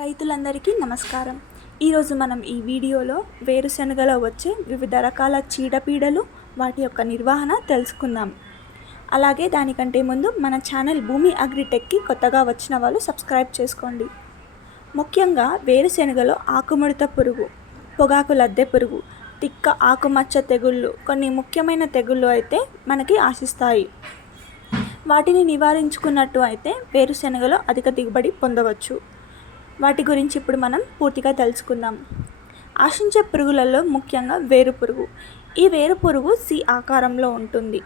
రైతులందరికీ నమస్కారం. ఈరోజు మనం ఈ వీడియోలో వేరుశనగలో వచ్చే వివిధ రకాల చీడపీడలు వాటి యొక్క నిర్వహణ తెలుసుకుందాం. అలాగే దానికంటే ముందు మన ఛానల్ భూమి అగ్రిటెక్కి కొత్తగా వచ్చిన వాళ్ళు సబ్స్క్రైబ్ చేసుకోండి. ముఖ్యంగా వేరుశనగలో ఆకుముడత పురుగు పొగాకు లద్దె పురుగు తిక్క ఆకుమచ్చ తెగుళ్ళు కొన్ని ముఖ్యమైన తెగుళ్ళు అయితే మనకి ఆశిస్తాయి. వాటిని నివారించుకున్నట్టు అయితే వేరుశనగలో అధిక దిగుబడి పొందవచ్చు. వాటి గురించి ఇప్పుడు మనం పూర్తిగా తెలుసుకుందాం. ఆశించే పురుగులలో ముఖ్యంగా వేరు పురుగు. ఈ వేరు పురుగు సి ఆకారంలో ఉంటుంది.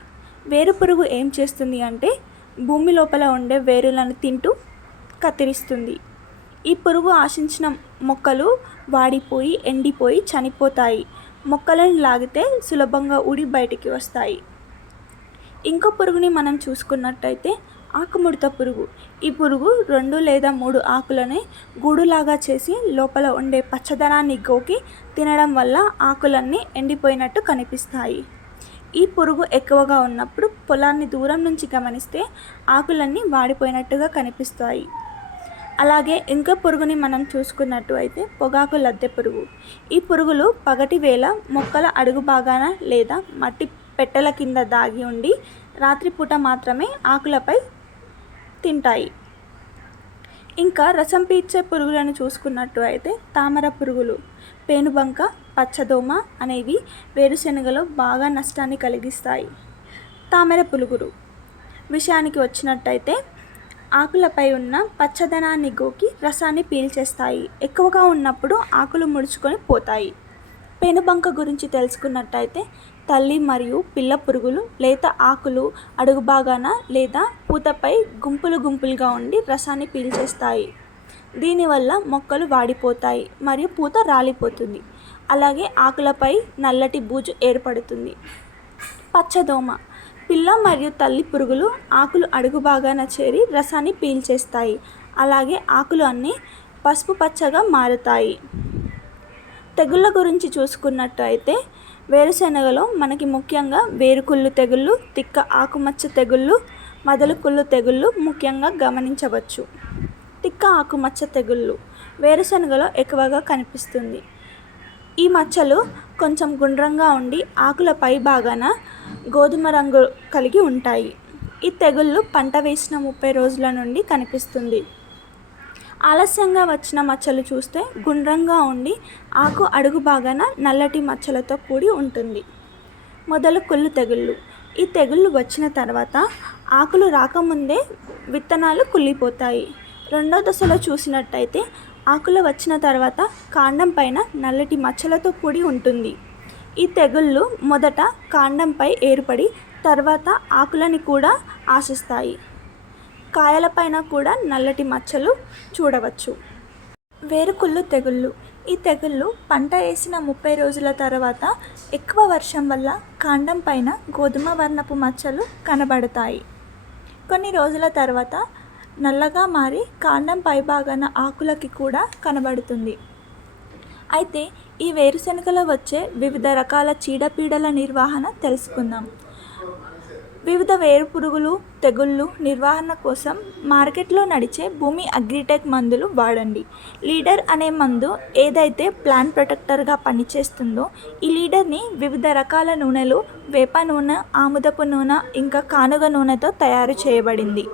వేరు పురుగు ఏం చేస్తుంది అంటే భూమి లోపల ఉండే వేరులను తింటూ కత్తిరిస్తుంది. ఈ పురుగు ఆశించిన మొక్కలు వాడిపోయి ఎండిపోయి చనిపోతాయి. మొక్కలను లాగితే సులభంగా ఊడి బయటికి వస్తాయి. ఇంకో పురుగుని మనం చూసుకున్నట్టయితే ఆకుముడత పురుగు. ఈ పురుగు రెండు లేదా మూడు ఆకులని గూడులాగా చేసి లోపల ఉండే పచ్చదనాన్ని గోకి తినడం వల్ల ఆకులన్నీ ఎండిపోయినట్టు కనిపిస్తాయి. ఈ పురుగు ఎక్కువగా ఉన్నప్పుడు పొలాన్ని దూరం నుంచి గమనిస్తే ఆకులన్నీ వాడిపోయినట్టుగా కనిపిస్తాయి. అలాగే ఇంకో పురుగుని మనం చూసుకున్నట్టు అయితే పొగాకు లద్దె పురుగు. ఈ పురుగులు పగటి వేళ మొక్కల అడుగు భాగాన లేదా మట్టి పెట్టెల కింద దాగి ఉండి రాత్రిపూట మాత్రమే ఆకులపై తింటాయి. ఇంకా రసం పీల్చే పురుగులను చూసుకున్నట్టు అయితే తామర పురుగులు పేనుబంక పచ్చదోమ అనేవి వేరుశెనగలో బాగా నష్టాన్ని కలిగిస్తాయి. తామర పులుగులు. విషయానికి వచ్చినట్టయితే ఆకులపై ఉన్న పచ్చదనాన్ని గోకి రసాన్ని పీల్చేస్తాయి. ఎక్కువగా ఉన్నప్పుడు ఆకులు ముడుచుకొని పోతాయి. పెనుబంక గురించి తెలుసుకున్నట్టయితే తల్లి మరియు పిల్ల పురుగులు లేత ఆకులు అడుగు భాగాన లేదా పూతపై గుంపులు గుంపులుగా ఉండి రసాన్ని పీల్చేస్తాయి. దీనివల్ల మొక్కలు వాడిపోతాయి మరియు పూత రాలిపోతుంది. అలాగే ఆకులపై నల్లటి బూజు ఏర్పడుతుంది. పచ్చదోమ. పిల్ల మరియు తల్లి పురుగులు ఆకులు అడుగు భాగాన చేరి రసాన్ని పీల్చేస్తాయి. అలాగే ఆకులు అన్నీ పసుపు పచ్చగా మారుతాయి. తెగుళ్ళ గురించి చూసుకున్నట్టు అయితే వేరుశెనగలో మనకి ముఖ్యంగా వేరుకుళ్ళు తెగుళ్ళు తిక్క ఆకుమచ్చ తెగుళ్ళు మొదలు కుళ్ళు తెగుళ్ళు ముఖ్యంగా గమనించవచ్చు. తిక్క ఆకుమచ్చ తెగుళ్ళు వేరుశెనగలో ఎక్కువగా కనిపిస్తుంది. ఈ మచ్చలు కొంచెం గుండ్రంగా ఉండి ఆకుల పై భాగాన గోధుమ రంగు కలిగి ఉంటాయి. ఈ తెగుళ్ళు పంట వేసిన ముప్పై రోజుల నుండి కనిపిస్తుంది. ఆలస్యంగా వచ్చిన మచ్చలు చూస్తే గుండ్రంగా ఉండి ఆకు అడుగు భాగాన నల్లటి మచ్చలతో కూడి ఉంటుంది. మొదలు కుళ్ళు తెగుళ్ళు. ఈ తెగుళ్ళు వచ్చిన తర్వాత ఆకులు రాకముందే విత్తనాలు కుళ్ళిపోతాయి. రెండో దశలో చూసినట్టయితే ఆకులు వచ్చిన తర్వాత కాండం పైన నల్లటి మచ్చలతో కూడి ఉంటుంది. ఈ తెగుళ్ళు మొదట కాండంపై ఏర్పడి తర్వాత ఆకులని కూడా ఆశిస్తాయి. కాయలపైన కూడా నల్లటి మచ్చలు చూడవచ్చు. వేరుకుళ్ళు తెగుళ్ళు. ఈ తెగుళ్ళు పంట వేసిన ముప్పై రోజుల తర్వాత ఎక్కువ వర్షం వల్ల కాండం పైన గోధుమ వర్ణపు మచ్చలు కనబడతాయి. కొన్ని రోజుల తర్వాత నల్లగా మారి కాండం పైభాగాన ఆకులకి కూడా కనబడుతుంది. అయితే ఈ వేరుశెనగలో వచ్చే వివిధ రకాల చీడపీడల నిర్వహణ తెలుసుకుందాం. వివిధ వేరు పురుగులు తెగుళ్ళు నిర్వహణ కోసం మార్కెట్లో నడిచే భూమి అగ్రిటెక్ మందులు వాడండి. లీడర్ అనే మందు ఏదైతే ప్లాంట్ ప్రొటెక్టర్గా పనిచేస్తుందో ఈ లీడర్ని వివిధ రకాల నూనెలు వేప నూనె ఆముదపు నూనె ఇంకా కానుగ నూనెతో తయారు చేయబడింది.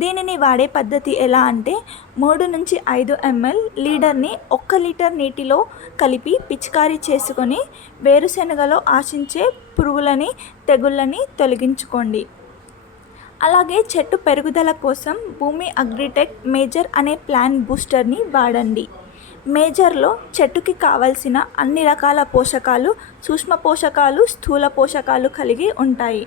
దీనిని వాడే పద్ధతి ఎలా అంటే మూడు నుంచి ఐదు ఎంఎల్ లీడర్ని ఒక్క లీటర్ నీటిలో కలిపి పిచికారీ చేసుకొని వేరుశెనగలో ఆశించే పురుగులని తెగుళ్ళని తొలగించుకోండి. అలాగే చెట్టు పెరుగుదల కోసం భూమి అగ్రిటెక్ మేజర్ అనే ప్లాన్ బూస్టర్ని వాడండి. మేజర్లో చెట్టుకి కావలసిన అన్ని రకాల పోషకాలు సూక్ష్మ పోషకాలు స్థూల పోషకాలు కలిగి ఉంటాయి.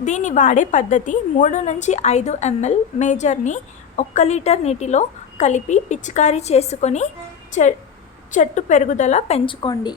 దీన్ని వాడే పద్ధతి మూడు నుంచి ఐదు ఎంఎల్ మేజర్ని ఒక్క లీటర్ నీటిలో కలిపి పిచికారీ చేసుకొని చె చెట్టు పెరుగుదల పెంచుకోండి.